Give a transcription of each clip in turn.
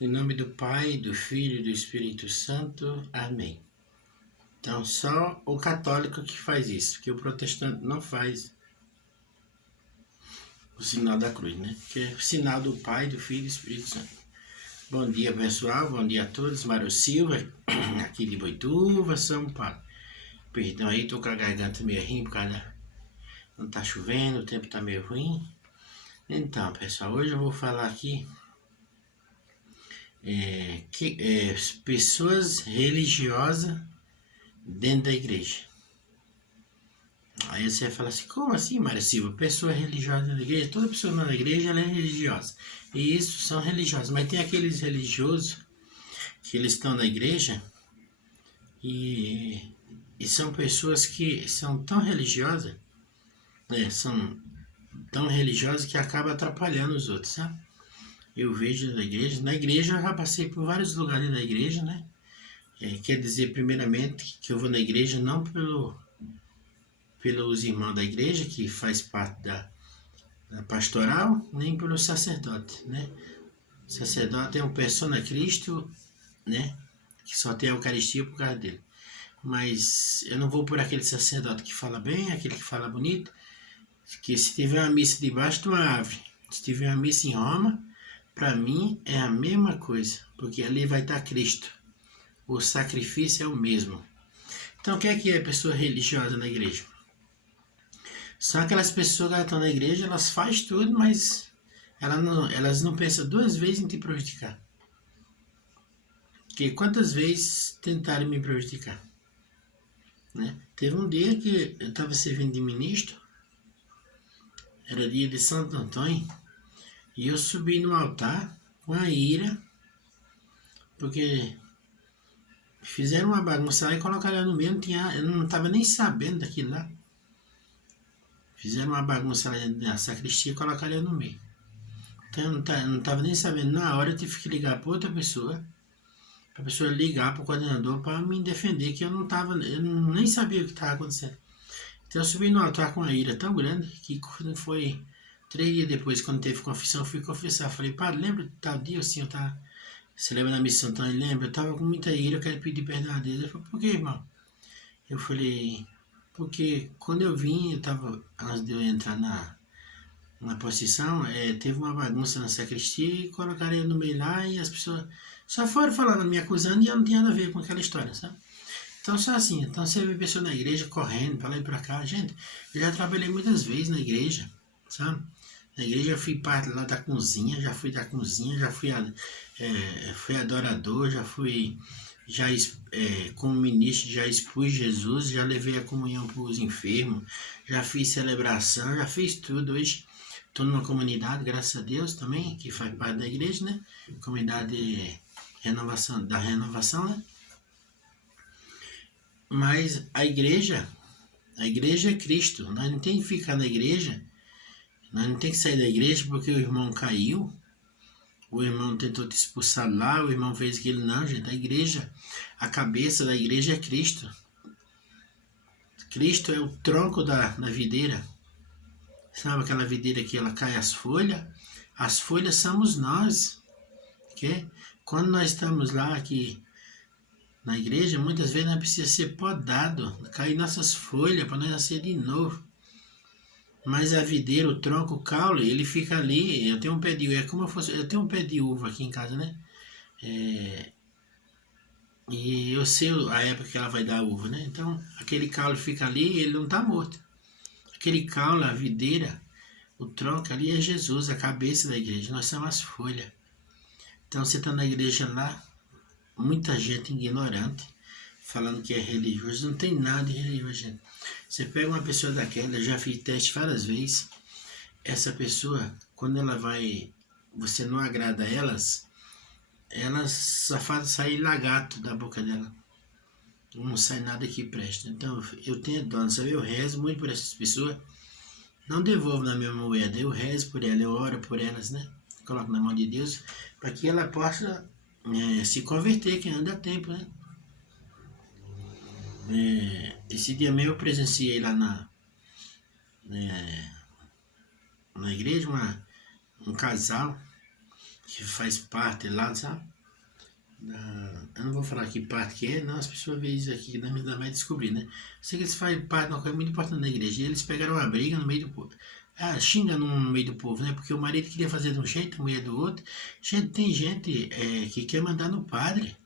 Em nome do Pai, do Filho e do Espírito Santo. Amém. Então, só o católico que faz isso, porque o protestante não faz o sinal da cruz, né? Que é o sinal do Pai, do Filho e do Espírito Santo. Bom dia, pessoal. Bom dia a todos. Mário Silva, aqui de Boituva, São Paulo. Perdão aí, tô com a garganta meio ruim por causa não tá chovendo, o tempo tá meio ruim. Então, pessoal, hoje eu vou falar aqui pessoas religiosas dentro da igreja. Aí você vai falar assim, como assim, Mário Silva? Pessoa religiosa dentro da igreja? Toda pessoa na igreja ela é religiosa. E isso são religiosos. Mas tem aqueles religiosos que eles estão na igreja e são pessoas que são tão religiosas, são tão religiosas que acabam atrapalhando os outros, sabe? Eu vejo na igreja eu já passei por vários lugares da igreja, né? Quer dizer, primeiramente, que eu vou na igreja não pelos irmãos da igreja, que faz parte da pastoral, nem pelo sacerdote, né? O sacerdote é um persona Cristo, né? Que só tem a Eucaristia por causa dele. Mas eu não vou por aquele sacerdote que fala bem, aquele que fala bonito, que se tiver uma missa debaixo de uma árvore, se tiver uma missa em Roma, para mim é a mesma coisa, porque ali vai estar Cristo. O sacrifício é o mesmo. Então, o que é pessoa religiosa na igreja? São aquelas pessoas que estão na igreja, elas fazem tudo, mas elas não pensam duas vezes em te prejudicar. Porque quantas vezes tentaram me prejudicar? Né? Teve um dia que eu estava servindo de ministro, era dia de Santo Antônio, e eu subi no altar com a ira, porque fizeram uma bagunça lá e colocaram ela no meio, eu não estava nem sabendo daquilo lá. Fizeram uma bagunça lá na sacristia e colocaram eu no meio. Então eu não estava nem sabendo. Na hora eu tive que ligar para outra pessoa, para a pessoa ligar para o coordenador para me defender, que eu nem sabia o que estava acontecendo. Então eu subi no altar com a ira tão grande que quando foi 3 dias depois, quando teve confissão, eu fui confessar. Eu falei, padre, lembra de tal dia assim, você lembra da missão? Então ele lembra, eu estava com muita ira, eu quero pedir perdão a Deus. Ele falou, por que, irmão? Eu falei, porque quando eu vim, antes de eu entrar na procissão, teve uma bagunça na sacristia e colocaram eu no meio lá e as pessoas só foram falando, me acusando e eu não tinha nada a ver com aquela história, sabe? Então só assim, então você vê pessoa na igreja correndo para lá e para cá. Gente, eu já trabalhei muitas vezes na igreja, sabe? Na igreja eu fui parte lá da cozinha, já fui fui adorador, como ministro, já expus Jesus, já levei a comunhão para os enfermos, já fiz celebração, já fiz tudo. Hoje estou numa comunidade, graças a Deus também, que faz parte da igreja, né? Comunidade da renovação, né? Mas a igreja é Cristo. Nós não tem que ficar na igreja, nós não tem que sair da igreja porque o irmão caiu, o irmão tentou te expulsar lá, o irmão fez aquilo. Não, gente, a cabeça da igreja é Cristo. Cristo é o tronco da videira. Sabe aquela videira que ela cai as folhas? As folhas somos nós. Okay? Quando nós estamos lá aqui na igreja, muitas vezes nós precisamos ser podado, cair nossas folhas para nós nascer de novo. Mas a videira, o tronco, o caule, ele fica ali. Eu tenho um pé de uva, eu tenho um pé de uva aqui em casa, né? E eu sei a época que ela vai dar uva, né? Então, aquele caule fica ali, ele não está morto. Aquele caule, a videira, o tronco ali é Jesus, a cabeça da igreja. Nós somos as folhas. Então, você está na igreja lá, muita gente ignorante, falando que é religioso. Não tem nada de religioso, gente. Você pega uma pessoa daquela, eu já fiz teste várias vezes. Essa pessoa, quando você não agrada elas só fazem sair lagarto da boca dela. Não sai nada que presta. Então eu tenho dó, sabe? Eu rezo muito por essas pessoas. Não devolvo na minha moeda, eu rezo por elas, eu oro por elas, né? Coloco na mão de Deus para que ela possa se converter, que ainda dá tempo, né? Esse dia mesmo eu presenciei lá na igreja um casal que faz parte lá, sabe? Eu não vou falar que parte que é, não, as pessoas veem isso aqui que ainda vai descobrir, né? Sei que eles fazem parte de uma coisa muito importante na igreja. E eles pegaram uma briga no meio do povo. Xinga no meio do povo, né? Porque o marido queria fazer de um jeito, a mulher do outro. Gente, tem gente que quer mandar no padre.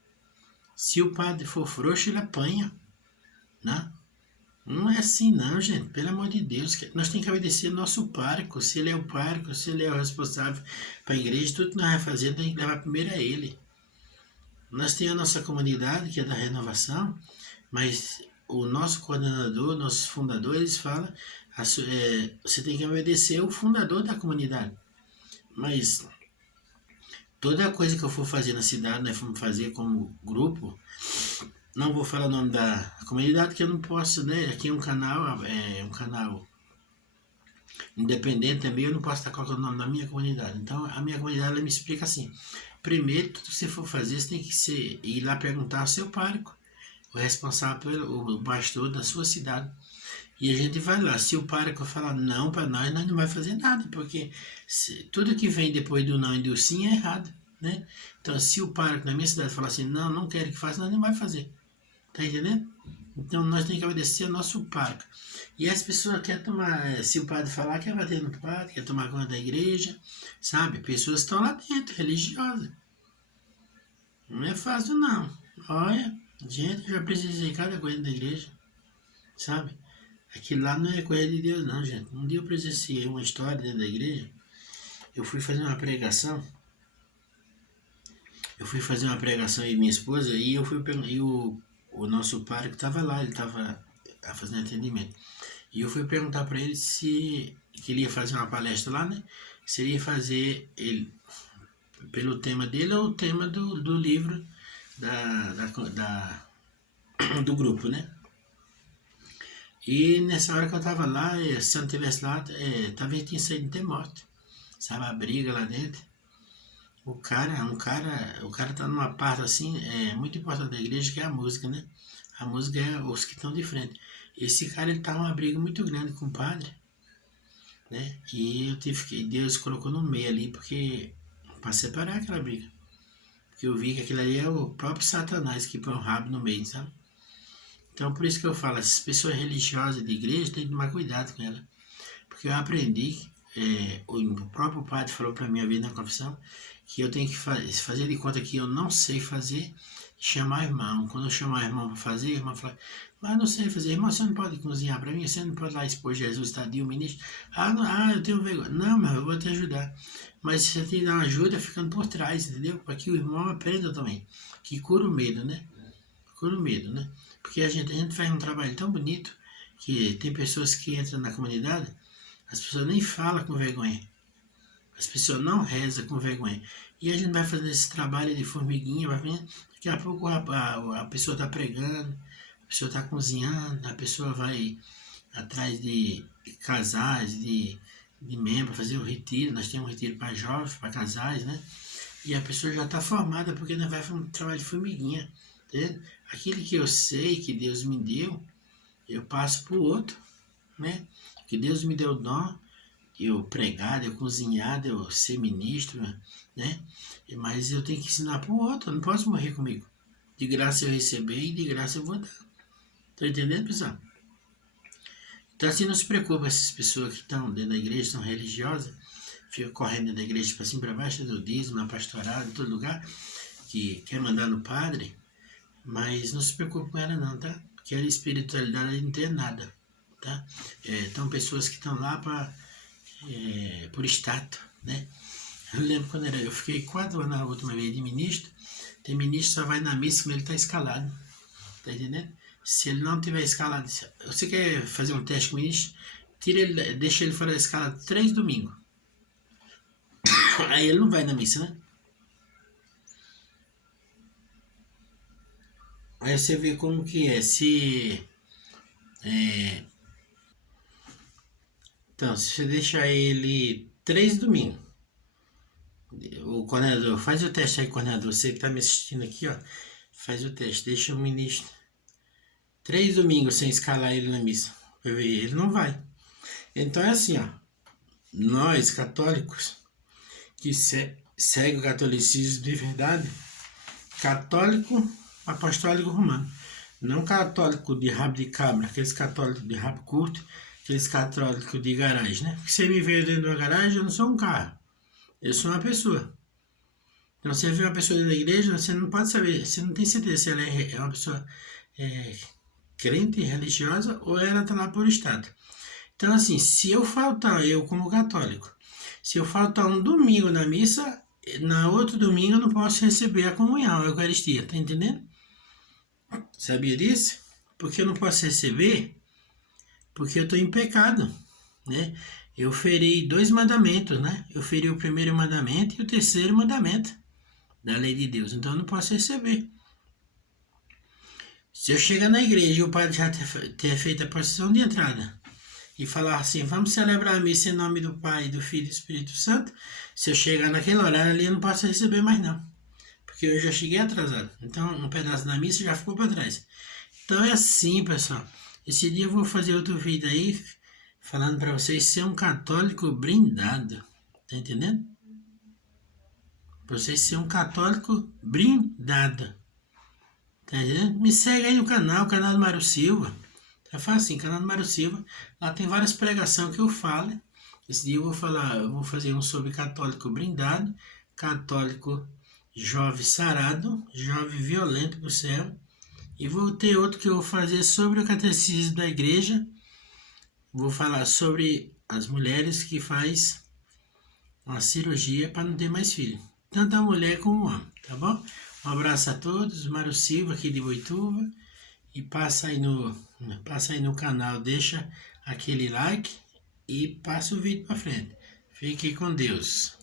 Se o padre for frouxo, ele apanha, né? Não é assim não, gente. Pelo amor de Deus. Nós temos que obedecer o nosso pároco. Se ele é o pároco, se ele é o responsável para a igreja, tudo que nós vamos fazer tem que levar primeiro a ele. Nós temos a nossa comunidade, que é da renovação, mas o nosso coordenador, nossos fundadores falam, você tem que obedecer o fundador da comunidade. Mas toda coisa que eu for fazer na cidade, nós vamos fazer como grupo, não vou falar o nome da comunidade, que eu não posso, né? Aqui é um canal independente também, eu não posso estar colocando o nome da minha comunidade. Então, a minha comunidade, ela me explica assim, primeiro, tudo que você for fazer, você tem que ir lá perguntar ao seu pároco, o responsável, o pastor da sua cidade. E a gente vai lá. Se o pároco falar não para nós não vai fazer nada, porque tudo que vem depois do não e do sim é errado, né? Então, se o pároco na minha cidade falar assim, não quero que faça, nós não vai fazer. Tá entendendo? Então, nós temos que obedecer ao nosso pároco. E as pessoas querem tomar, se o padre falar, quer bater no padre, quer tomar conta da igreja, sabe? Pessoas estão lá dentro, religiosas. Não é fácil, não. Olha, gente, eu já precisei de cada coisa da igreja, sabe? Aquilo lá não é coisa de Deus, não, gente. Um dia eu presenciei uma história dentro da igreja. Eu fui fazer uma pregação. Eu e minha esposa, e o nosso pároco estava lá, ele estava fazendo atendimento. E eu fui perguntar para ele se ele ia fazer uma palestra lá, né? Se ele ia fazer pelo tema dele ou o tema do livro do grupo, né? E nessa hora que eu tava lá, se eu não tivesse lá, talvez tinha saído até morto. Sabe, a briga lá dentro. O cara tá numa parte assim, muito importante da igreja, que é a música, né? A música é os que estão de frente. Esse cara, ele tá numa briga muito grande com o padre, né? E Deus colocou no meio ali, para separar aquela briga. Porque eu vi que aquilo ali é o próprio Satanás que põe o rabo no meio, sabe? Então, por isso que eu falo, essas pessoas religiosas de igreja tem que tomar cuidado com ela. Porque eu aprendi, o próprio padre falou para mim a vida na confissão, que eu tenho que fazer de conta que eu não sei fazer, chamar irmão. Quando eu chamar irmão para fazer, o irmão fala, mas não sei fazer. Irmão, você não pode cozinhar para mim? Você não pode lá expor Jesus, estadio, ministro? Eu tenho vergonha. Não, mas eu vou te ajudar. Mas você tem que dar uma ajuda ficando por trás, entendeu? Para que o irmão aprenda também. Que cura o medo, né? Cura o medo, né? Porque a gente faz um trabalho tão bonito que tem pessoas que entram na comunidade, as pessoas nem falam com vergonha. As pessoas não rezam com vergonha. E a gente vai fazendo esse trabalho de formiguinha, vai vendo, daqui a pouco a pessoa está pregando, a pessoa está cozinhando, a pessoa vai atrás de casais, de membros, fazer o retiro. Nós temos um retiro para jovens, para casais, né? E a pessoa já está formada, porque nós vamos fazer um trabalho de formiguinha. Entendeu? Aquilo que eu sei, que Deus me deu, eu passo para o outro, né? Que Deus me deu o dom de eu pregar, de eu cozinhar, de eu ser ministro, né? Mas eu tenho que ensinar para o outro, eu não posso morrer comigo. De graça eu receber e de graça eu vou dar. Tá entendendo, pessoal? Então assim, não se preocupe, essas pessoas que estão dentro da igreja, são religiosas, ficam correndo dentro da igreja para cima e para baixo, do dízimo, na pastorada, em todo lugar, que quer mandar no padre, mas não se preocupe com ela não, tá? Porque a espiritualidade não tem nada, tá? Então pessoas que estão lá por status, né? Eu lembro quando eu fiquei 4 anos na última vez de ministro, tem ministro que só vai na missa quando ele está escalado, tá entendendo? Se ele não tiver escalado, você quer fazer um teste com o ministro, deixa ele fora da escala 3 domingos. Aí ele não vai na missa, né? Aí você vê como que é, então, se você deixar ele 3 domingos, o coordenador, faz o teste aí, coordenador, você que tá me assistindo aqui, ó, faz o teste, deixa o ministro 3 domingos sem escalar ele na missa, ele não vai. Então é assim, ó, nós católicos que segue o catolicismo de verdade, católico apostólico romano. Não católico de rabo de cabra, aqueles católicos de rabo curto, aqueles católicos de garagem, né? Porque você me veio dentro de uma garagem, eu não sou um carro. Eu sou uma pessoa. Então, você vê uma pessoa dentro da igreja, você não pode saber, você não tem certeza se ela é uma pessoa crente, religiosa, ou ela está lá por estado. Então, assim, se eu faltar, eu como católico, se eu faltar um domingo na missa, na outro domingo eu não posso receber a comunhão, a Eucaristia, tá entendendo? Sabia disso? Porque eu não posso receber, porque eu estou em pecado, né? Eu feri 2 mandamentos, né? Eu feri o primeiro mandamento e o terceiro mandamento da lei de Deus, então eu não posso receber. Se eu chegar na igreja e o padre já ter feito a procissão de entrada e falar assim, vamos celebrar a missa em nome do Pai, do Filho e do Espírito Santo, se eu chegar naquele horário ali, eu não posso receber mais não, porque eu já cheguei atrasado. Então, um pedaço da missa já ficou para trás. Então é assim, pessoal. Esse dia eu vou fazer outro vídeo aí, falando para vocês ser um católico brindado. Tá entendendo? Pra vocês ser um católico brindado. Tá entendendo? Me segue aí no canal, o canal do Mário Silva. É fácil, canal do Mário Silva. Lá tem várias pregações que eu falo. Esse dia eu vou fazer um sobre católico brindado, católico jovem sarado, jovem violento pro céu. E vou ter outro que eu vou fazer sobre o catecismo da igreja. Vou falar sobre as mulheres que faz uma cirurgia para não ter mais filho. Tanto a mulher como o homem, tá bom? Um abraço a todos, Mário Silva aqui de Boituva. E passa aí no canal, deixa aquele like e passa o vídeo para frente. Fique com Deus.